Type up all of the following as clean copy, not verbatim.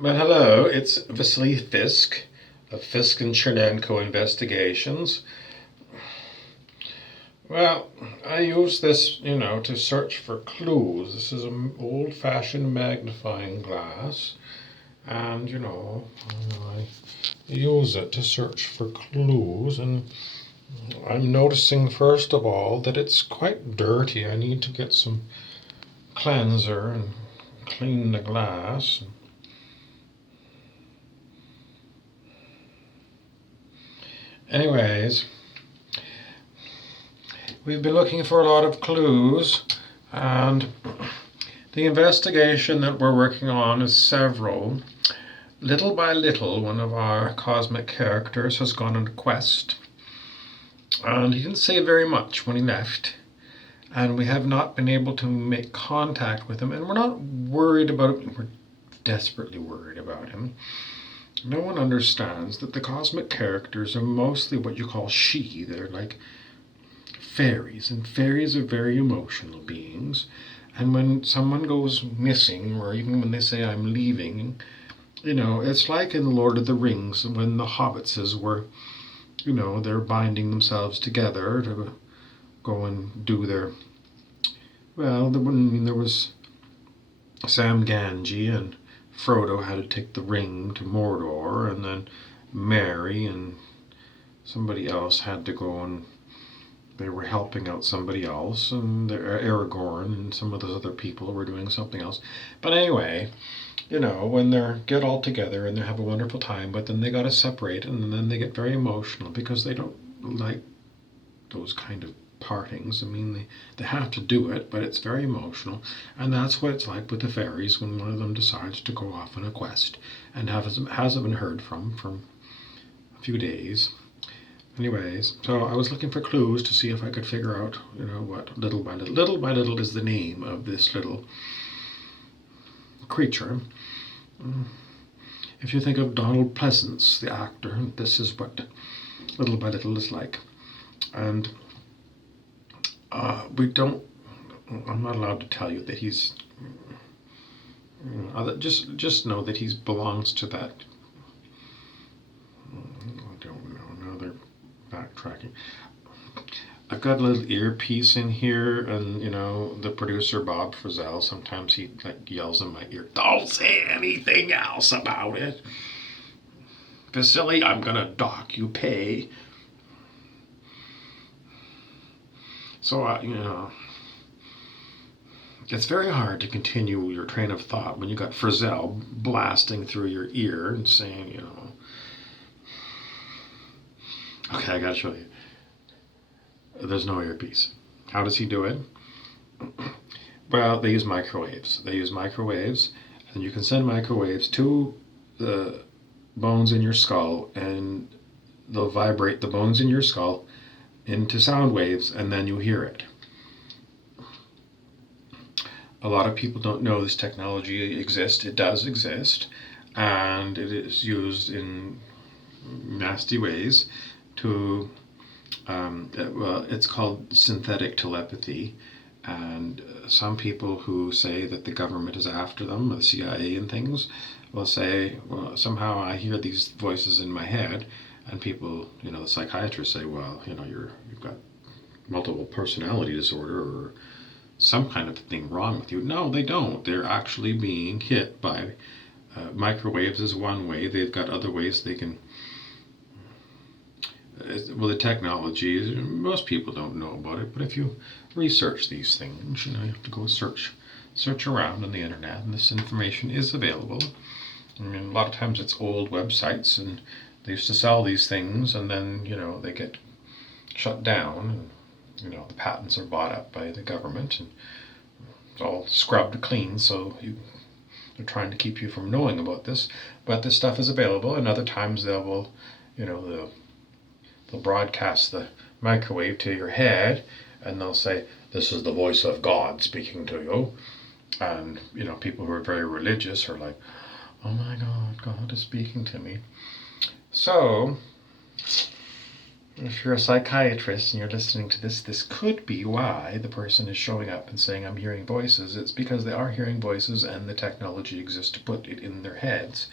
Well, hello, it's Vasilly Fisk of Fisk and Chernenko Investigations. Well, I use this, to search for clues. This is an old-fashioned magnifying glass, and, I use it to search for clues, and I'm noticing, first of all, that it's quite dirty. I need to get some cleanser and clean the glass. Anyways, we've been looking for a lot of clues, and the investigation that we're working on is several. Little by little, one of our cosmic characters has gone on a quest, and he didn't say very much when he left, and we have not been able to make contact with him, and we're not worried about him. We're desperately worried about him. No one understands that the cosmic characters are mostly what you call she. They're like fairies, and fairies are very emotional beings. And when someone goes missing, or even when they say, I'm leaving, it's like in The Lord of the Rings when the hobbitses were, they're binding themselves together to go and do their. Well, there was Sam Gamgee and Frodo had to take the ring to Mordor, and then Merry and somebody else had to go and they were helping out somebody else, and Aragorn and some of those other people were doing something else. But anyway, when they get all together and they have a wonderful time, but then they got to separate, and then they get very emotional because they don't like those kind of partings. I mean, they have to do it, but it's very emotional, and that's what it's like with the fairies when one of them decides to go off on a quest and hasn't been heard from for a few days. Anyways, so I was looking for clues to see if I could figure out, what little by little. Little by little is the name of this little creature. If you think of Donald Pleasance, the actor, this is what little by little is like. And I'm not allowed to tell you that he's, just know that he belongs to that. I don't know, now they're backtracking. I've got a little earpiece in here, and the producer Bob Frizzell, sometimes he yells in my ear, "Don't say anything else about it, Vasily. I'm gonna dock you pay." So it's very hard to continue your train of thought when you got Frizzell blasting through your ear and saying, Okay, I gotta show you. There's no earpiece. How does he do it? Well, they use microwaves. And you can send microwaves to the bones in your skull, and they'll vibrate the bones in your skull into sound waves, and then you hear it. A lot of people don't know this technology exists. It does exist, and it is used in nasty ways to it's called synthetic telepathy, and some people who say that the government is after them, the CIA and things, will say, well, somehow I hear these voices in my head, and people, the psychiatrists say, well, you've got multiple personality disorder or some kind of thing wrong with you. No, they don't. They're actually being hit by microwaves is one way. They've got other ways they can. Well, the technology, most people don't know about it, but if you research these things, you have to go search around on the internet, and this information is available. I mean, a lot of times it's old websites, and they used to sell these things, and then, they get shut down, and, the patents are bought up by the government, and it's all scrubbed clean, so they're trying to keep you from knowing about this. But this stuff is available, and other times they'll broadcast the microwave to your head, and they'll say, this is the voice of God speaking to you. And, people who are very religious are like, oh my God, God is speaking to me. So, If you're a psychiatrist and you're listening to this, this could be why the person is showing up and saying, I'm hearing voices. It's because they are hearing voices and the technology exists to put it in their heads.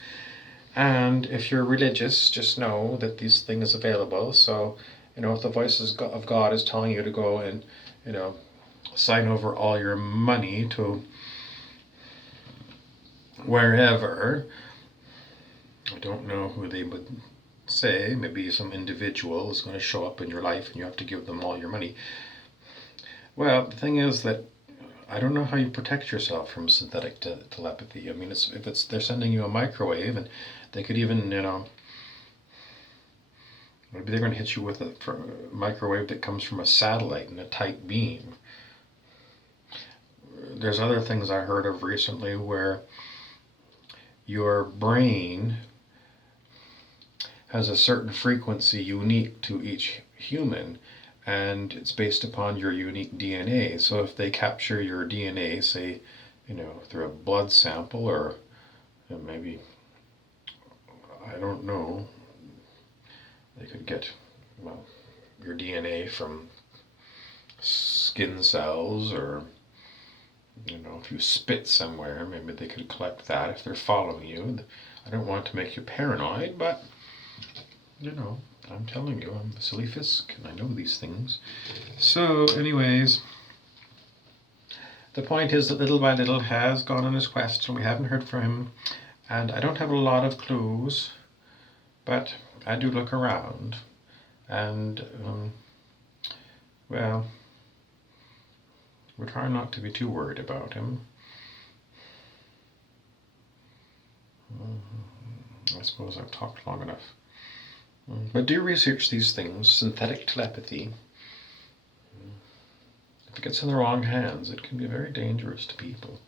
And if you're religious, just know that this thing is available. So, if the voice of God is telling you to go and, sign over all your money to wherever, I don't know who they would say, maybe some individual is going to show up in your life and you have to give them all your money. Well, the thing is that I don't know how you protect yourself from synthetic telepathy. I mean, if they're sending you a microwave, and they could even, maybe they're going to hit you with a microwave that comes from a satellite in a tight beam. There's other things I heard of recently where your brain has a certain frequency unique to each human, and it's based upon your unique DNA. So if they capture your DNA, say, through a blood sample, or maybe, I don't know, they could get, your DNA from skin cells, or, if you spit somewhere, maybe they could collect that if they're following you. I don't want to make you paranoid, but I'm telling you, I'm Vasilly Fisk, and I know these things. So, anyways, the point is that little by little has gone on his quest, and we haven't heard from him. And I don't have a lot of clues, but I do look around. And, we're trying not to be too worried about him. I suppose I've talked long enough. But do research these things, synthetic telepathy. If it gets in the wrong hands, it can be very dangerous to people.